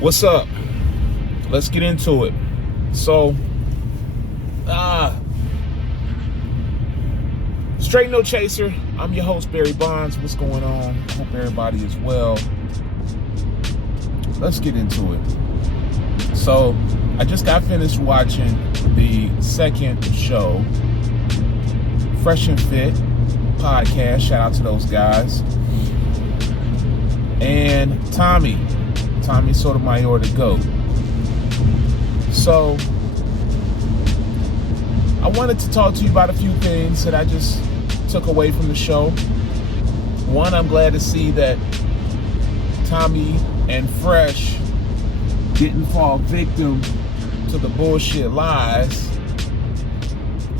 What's up? Let's get into it. So, Straight No Chaser. I'm your host, Barry Bondz. What's going on? Hope everybody is well. Let's get into it. So, I just got finished watching the second show, Fresh and Fit podcast. Shout out to those guys. And Tommy Sotomayor to go. So, I wanted to talk to you about a few things that I just took away from the show. One, I'm glad to see that Tommy and Fresh didn't fall victim to the bullshit lies,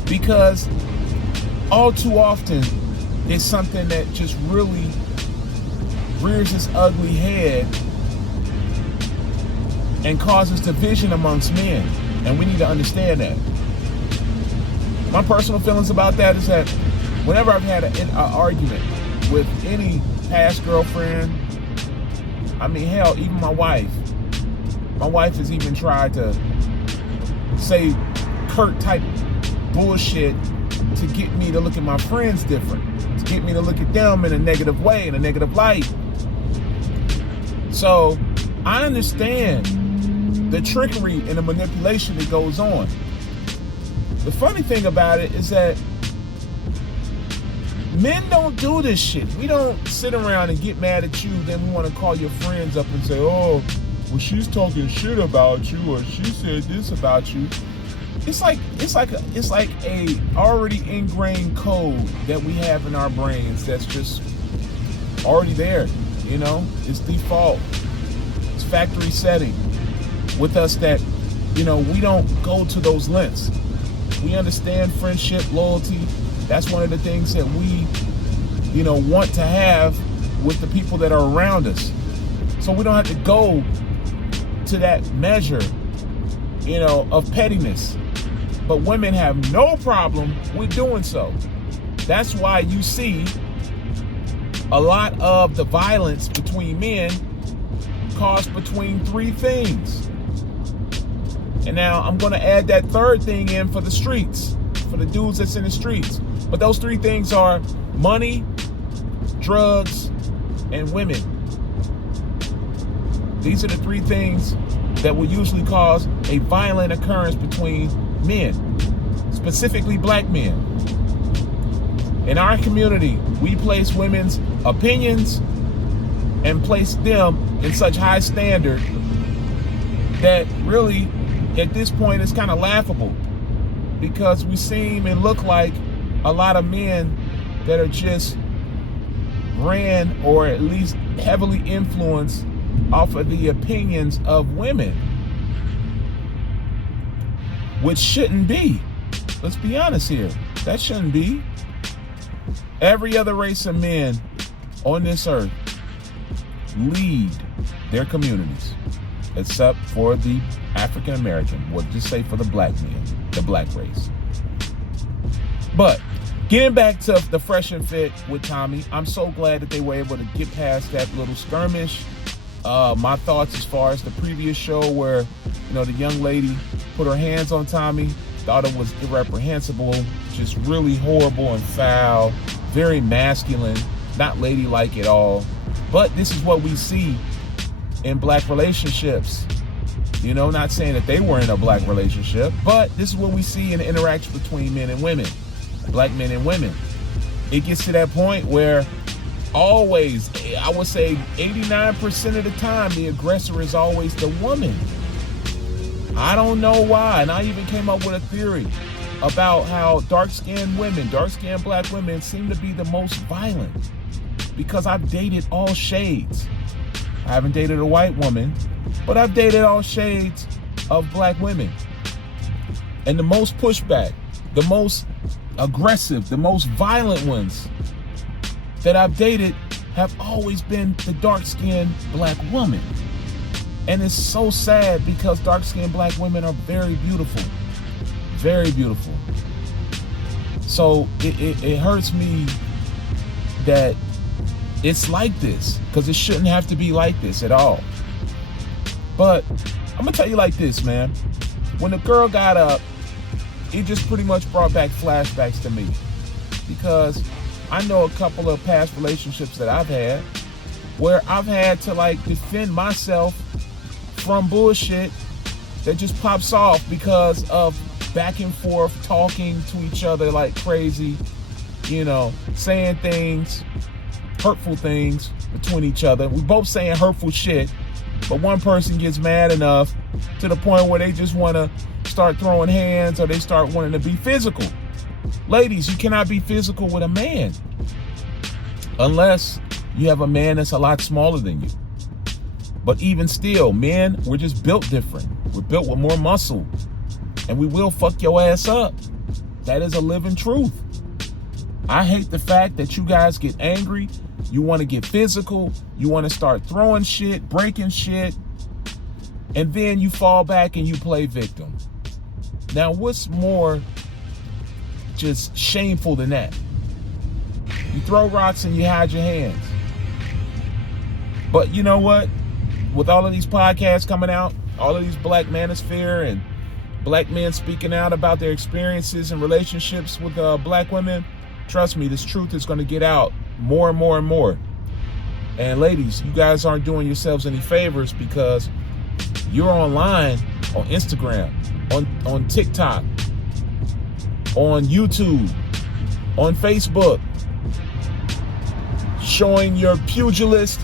because all too often it's something that just really rears its ugly head and causes division amongst men, and we need to understand that. My personal feelings about that is that whenever I've had an argument with any past girlfriend, I mean, hell, even my wife has even tried to say curt type bullshit to get me to look at my friends different, to get me to look at them in a negative way, in a negative light. So I understand the trickery and the manipulation that goes on. The funny thing about it is that men don't do this shit. We don't sit around and get mad at you, then we want to call your friends up and say, oh, well, she's talking shit about you, or she said this about you. It's like a already ingrained code that we have in our brains that's just already there, you know? It's default. It's factory setting with us that, you know, we don't go to those lengths. We understand friendship, loyalty. That's one of the things that we, you know, want to have with the people that are around us. So we don't have to go to that measure, you know, of pettiness. But women have no problem with doing so. That's why you see a lot of the violence between men caused between three things. And now I'm going to add that third thing in for the streets, for the dudes that's in the streets. But those three things are money, drugs, and women. These are the three things that will usually cause a violent occurrence between men, specifically black men. In our community, we place women's opinions and place them in such high standard that really, at this point, it's kind of laughable, because we seem and look like a lot of men that are just ran, or at least heavily influenced off of the opinions of women, which shouldn't be. Let's be honest here. That shouldn't be. Every other race of men on this earth lead their communities, except for the African American. We'll just say for the black men, the black race. But getting back to the Fresh and Fit with Tommy, I'm so glad that they were able to get past that little skirmish. My thoughts as far as the previous show, where, you know, the young lady put her hands on Tommy, thought it was irreprehensible, just really horrible and foul, very masculine, not ladylike at all. But this is what we see in black relationships. You know, not saying that they were in a black relationship, but this is what we see in the interaction between men and women, black men and women. It gets to that point where always, I would say 89% of the time, the aggressor is always the woman. I don't know why. And I even came up with a theory about how dark-skinned black women seem to be the most violent, because I've dated all shades. I haven't dated a white woman, but I've dated all shades of black women. And the most pushback, the most aggressive, the most violent ones that I've dated have always been the dark-skinned black woman. And it's so sad, because dark-skinned black women are very beautiful. Very beautiful. So it hurts me that it's like this, because it shouldn't have to be like this at all. But I'm gonna tell you like this, man. When the girl got up, it just pretty much brought back flashbacks to me, because I know a couple of past relationships that I've had where I've had to like defend myself from bullshit that just pops off because of back and forth talking to each other like crazy, you know, saying things, hurtful things between each other. We both saying hurtful shit, but one person gets mad enough to the point where they just want to start throwing hands, or they start wanting to be physical. Ladies, you cannot be physical with a man unless you have a man that's a lot smaller than you. But even still, men, we're just built different. We're built with more muscle, and we will fuck your ass up. That is a living truth. I hate the fact that you guys get angry, you want to get physical, you want to start throwing shit, breaking shit, and then you fall back and you play victim. Now, what's more just shameful than that? You throw rocks and you hide your hands. But you know what? With all of these podcasts coming out, all of these black manosphere and black men speaking out about their experiences and relationships with black women, trust me, this truth is going to get out more and more and more. And ladies, you guys aren't doing yourselves any favors, because you're online on Instagram, on TikTok, on YouTube, on Facebook, showing your pugilist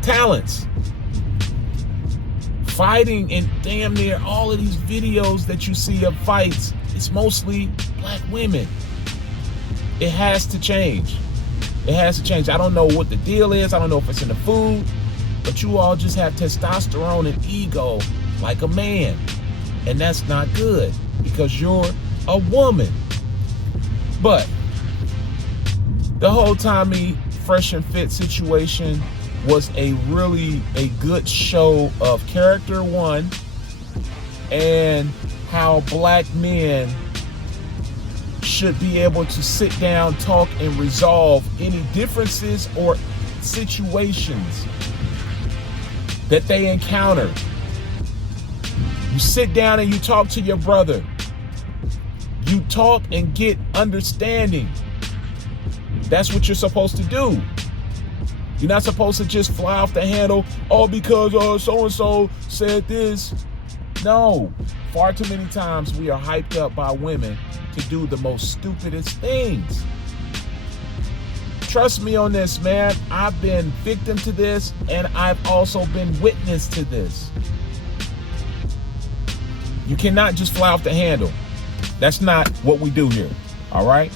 talents, fighting in damn near all of these videos that you see of fights. It's mostly black women. It has to change. It has to change. I don't know what the deal is. I don't know if it's in the food, but you all just have testosterone and ego like a man. And that's not good, because you're a woman. But the whole Tommy Fresh and Fit situation was a good show of character, one, and how black men should be able to sit down, talk, and resolve any differences or situations that they encounter. You sit down and you talk to your brother. You talk and get understanding. That's what you're supposed to do. You're not supposed to just fly off the handle, oh, because so-and-so said this. No. Far too many times we are hyped up by women to do the most stupidest things. Trust me on this, man. I've been victim to this, and I've also been witness to this. You cannot just fly off the handle. That's not what we do here, all right?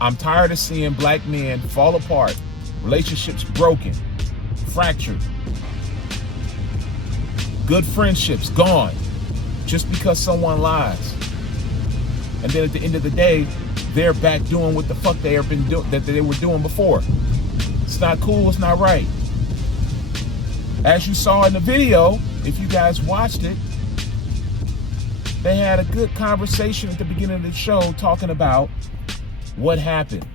I'm tired of seeing black men fall apart, relationships broken, fractured, good friendships gone, just because someone lies. And then at the end of the day, they're back doing what the fuck they have been doing, that they were doing before. It's not cool, it's not right. As you saw in the video, if you guys watched it, they had a good conversation at the beginning of the show talking about what happened.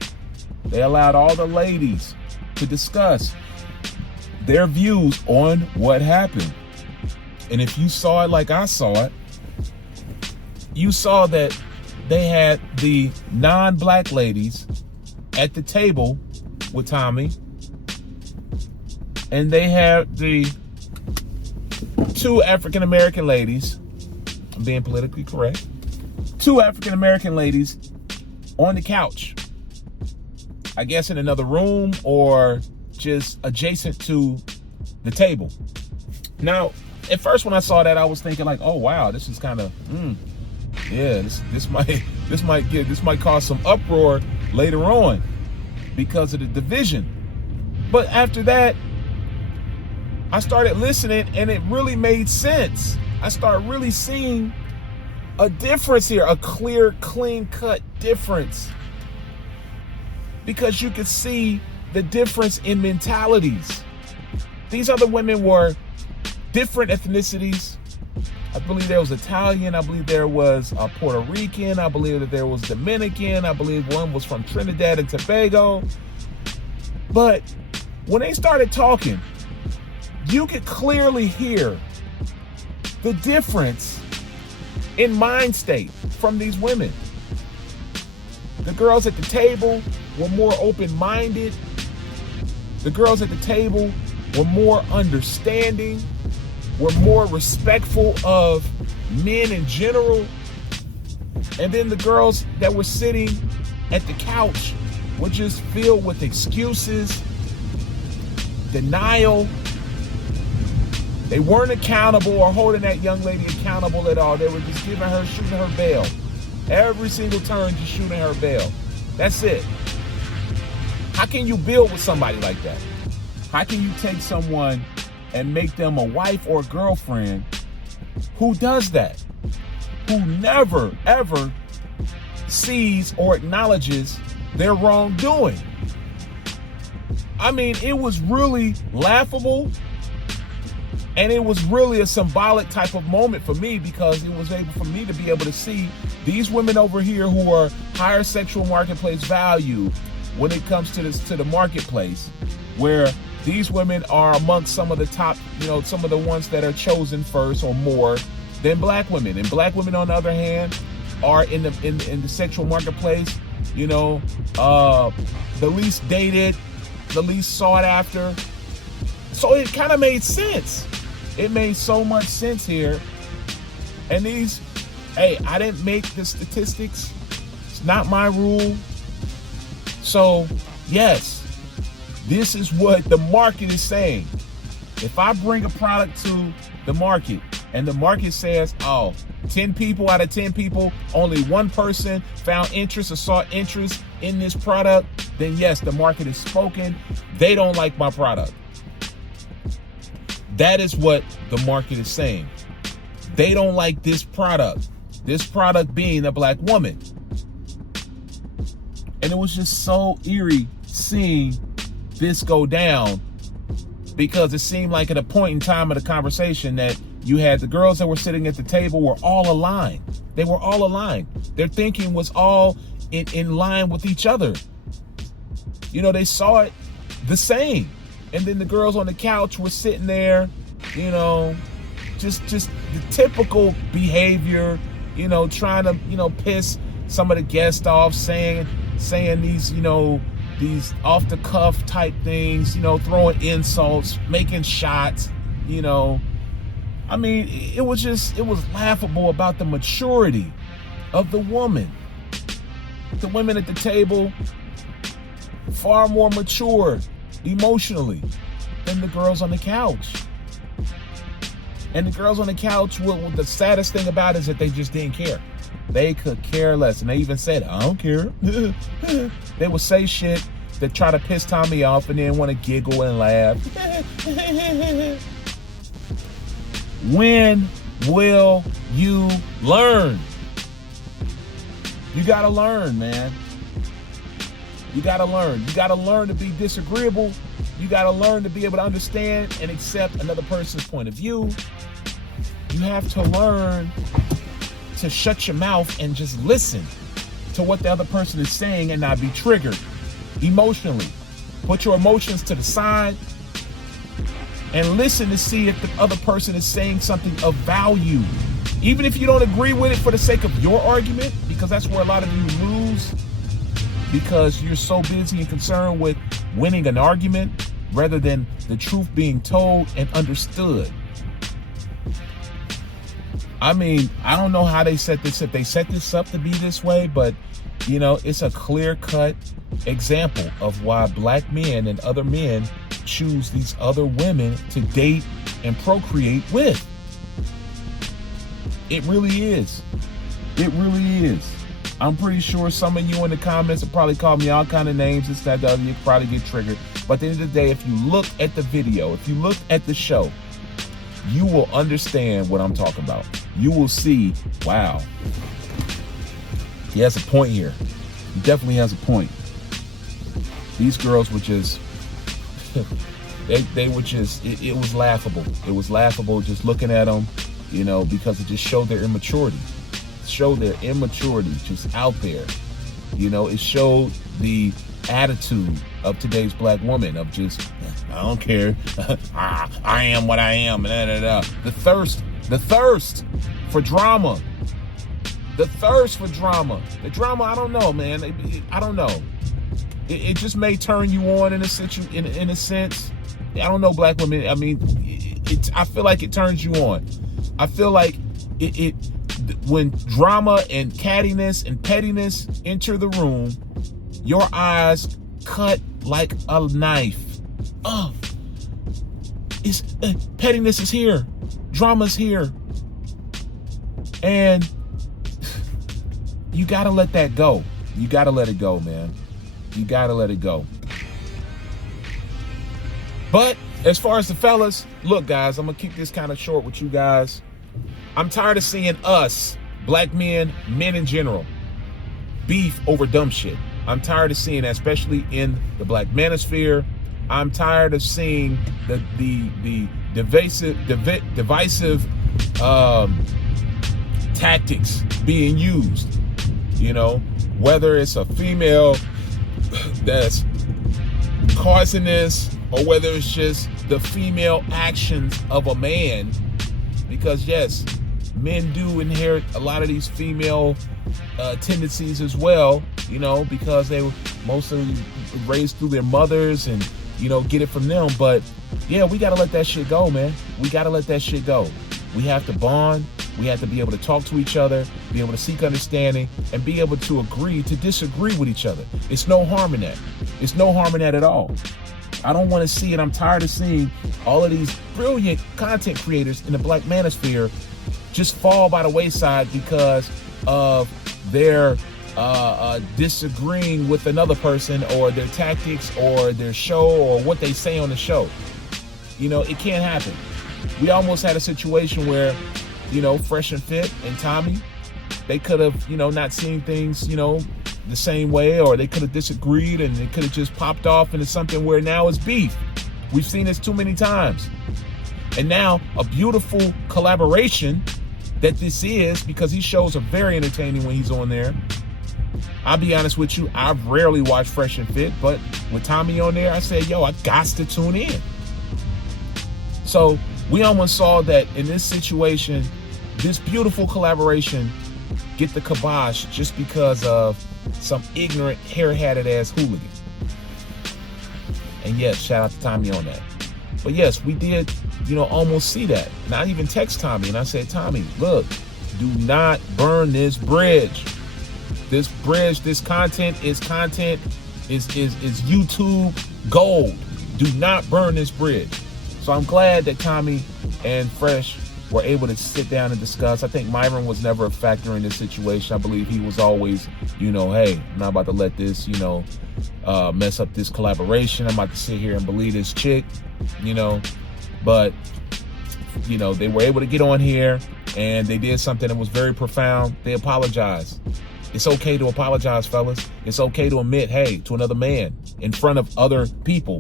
They allowed all the ladies to discuss their views on what happened. And if you saw it like I saw it, you saw that they had the non-black ladies at the table with Tommy, and they had the two African-American ladies, I'm being politically correct, two African-American ladies on the couch, I guess in another room or just adjacent to the table. Now, at first when I saw that, I was thinking like, oh wow, this is kind of, yeah, this might cause some uproar later on because of the division. But after that, I started listening, and it really made sense. I started really seeing a difference here, a clear, clean-cut difference, because you could see the difference in mentalities. These other women were different ethnicities. I believe there was Italian, I believe there was Puerto Rican, I believe that there was Dominican, I believe one was from Trinidad and Tobago. But when they started talking, you could clearly hear the difference in mind state from these women. The girls at the table were more open-minded. The girls at the table were more understanding, were more respectful of men in general. And then the girls that were sitting at the couch were just filled with excuses, denial. They weren't accountable or holding that young lady accountable at all. They were just shooting her bail. Every single turn, just shooting her bail. That's it. How can you build with somebody like that? How can you take someone and make them a wife or a girlfriend who does that? Who never, ever sees or acknowledges their wrongdoing? I mean, it was really laughable. And it was really a symbolic type of moment for me, because it was able for me to be able to see these women over here who are higher sexual marketplace value when it comes to the marketplace, where these women are amongst some of the top, some of the ones that are chosen first or more than black women. And black women, on the other hand, are in the sexual marketplace, the least dated, the least sought after. So it kind of made sense. It made so much sense here. And I didn't make the statistics. It's not my rule. So, yes, this is what the market is saying. If I bring a product to the market and the market says, 10 people out of 10 people, only one person found interest or saw interest in this product, then yes, the market is spoken. They don't like my product. That is what the market is saying. They don't like this product being a black woman. And it was just so eerie seeing this go down, because it seemed like at a point in time of the conversation that you had the girls that were sitting at the table were all aligned. They were all aligned. Their thinking was all in line with each other. They saw it the same. And then the girls on the couch were sitting there, just the typical behavior, trying to, piss some of the guests off, saying these, these off the cuff type things, throwing insults, making shots, I mean, it was laughable about the maturity of the woman. The women at the table, far more mature emotionally than the girls on the couch. And the girls on the couch, what the saddest thing about it is that they just didn't care. They could care less. And they even said, I don't care. They would say shit that try to piss Tommy off and then want to giggle and laugh. When will you learn? You gotta learn, man. You gotta learn. You gotta learn to be disagreeable. You gotta learn to be able to understand and accept another person's point of view. You have to learn to shut your mouth and just listen to what the other person is saying and not be triggered emotionally. Put your emotions to the side and listen to see if the other person is saying something of value. Even if you don't agree with it for the sake of your argument, because that's where a lot of you lose, because you're so busy and concerned with winning an argument rather than the truth being told and understood. I mean, I don't know how they set this up. They set this up to be this way, but it's a clear-cut example of why black men and other men choose these other women to date and procreate with. It really is. It really is. I'm pretty sure some of you in the comments will probably call me all kind of names, this, that, the other. You probably get triggered. But at the end of the day, if you look at the video, if you look at the show, you will understand what I'm talking about. You will see, wow, he has a point here. He definitely has a point. These girls were just, they were just, it was laughable. It was laughable just looking at them, because it just showed their immaturity. It showed their immaturity just out there. It showed the attitude of today's black woman of just, I don't care. I am what I am. The thirst The thirst for drama. The thirst for drama. The drama, I don't know, man. I don't know. It just may turn you on in a sense. I don't know, black women. I mean, I feel like it turns you on. I feel like when drama and cattiness and pettiness enter the room, your eyes cut like a knife. Oh, pettiness is here. Drama's here. And you got to let that go. You got to let it go, man. You got to let it go. But as far as the fellas, look, guys, I'm going to keep this kind of short with you guys. I'm tired of seeing us, black men in general, beef over dumb shit. I'm tired of seeing that, especially in the black manosphere. I'm tired of seeing the divisive tactics being used. You know, whether it's a female that's causing this, or whether it's just the female actions of a man, because yes, men do inherit a lot of these female tendencies as well, you know, because they were mostly raised through their mothers and, you know, get it from them. But yeah, we got to let that shit go, man. We got to let that shit go. We have to bond. We have to be able to talk to each other, be able to seek understanding, and be able to agree to disagree with each other. It's no harm in that. It's no harm in that at all. I don't want to see it. I'm tired of seeing all of these brilliant content creators in the black manosphere just fall by the wayside because of their disagreeing with another person, or their tactics, or their show, or what they say on the show. You know, it can't happen. We almost had a situation where, you know, Fresh and Fit and Tommy, they could have, you know, not seen things, you know, the same way, or they could have disagreed, and it could have just popped off into something where now it's beef. We've seen this too many times. And now a beautiful collaboration that this is, because these shows are very entertaining when he's on there. I'll be honest with you, I've rarely watched Fresh and Fit, but with Tommy on there, I said, yo, I got to tune in. So we almost saw that in this situation, this beautiful collaboration get the kibosh just because of some ignorant, hair-hatted ass hooligan. And yes, shout out to Tommy on that. But yes, we did, you know, almost see that. And I even text Tommy and I said, Tommy, look, do not burn this bridge. This bridge, this content is YouTube gold. Do not burn this bridge. So I'm glad that Tommy and Fresh were able to sit down and discuss. I think Myron was never a factor in this situation. I believe he was always, you know, hey, I'm not about to let this, you know, mess up this collaboration. I'm about to sit here and believe this chick, you know. But, you know, they were able to get on here and they did something that was very profound. They apologized. It's okay to apologize, fellas. It's okay to admit, hey, to another man in front of other people,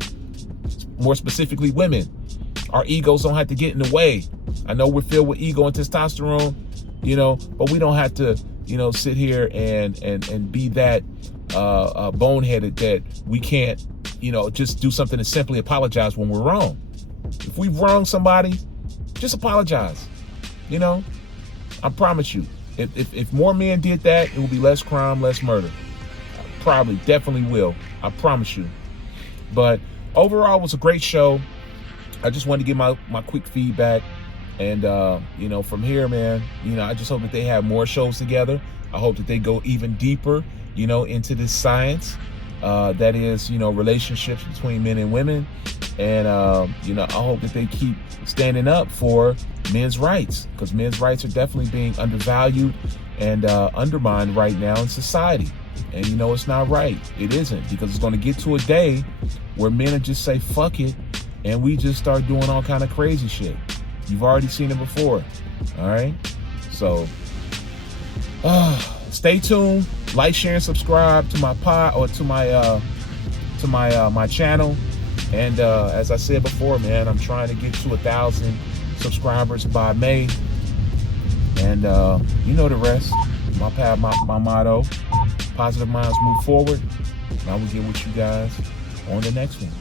more specifically women. Our egos don't have to get in the way. I know we're filled with ego and testosterone, you know, but we don't have to, you know, sit here and be that boneheaded that we can't, you know, just do something and simply apologize when we're wrong. If we've wronged somebody, just apologize. You know, I promise you, if more men did that, it will be less crime, less murder. Probably, definitely will. I promise you. But overall, it was a great show. I just wanted to give my quick feedback. And, you know, from here, man, you know, I just hope that they have more shows together. I hope that they go even deeper, you know, into this science that is, you know, relationships between men and women. And, you know, I hope that they keep standing up for men's rights, because men's rights are definitely being undervalued and undermined right now in society. And, you know, it's not right. It isn't, because it's going to get to a day where men will just say, fuck it, and we just start doing all kind of crazy shit. You've already seen it before. All right. So stay tuned. Like, share, and subscribe to my pod, or to my my channel. And as I said before, man, I'm trying to get to 1,000 subscribers by May. And you know the rest. My motto: positive minds move forward. And I will get with you guys on the next one.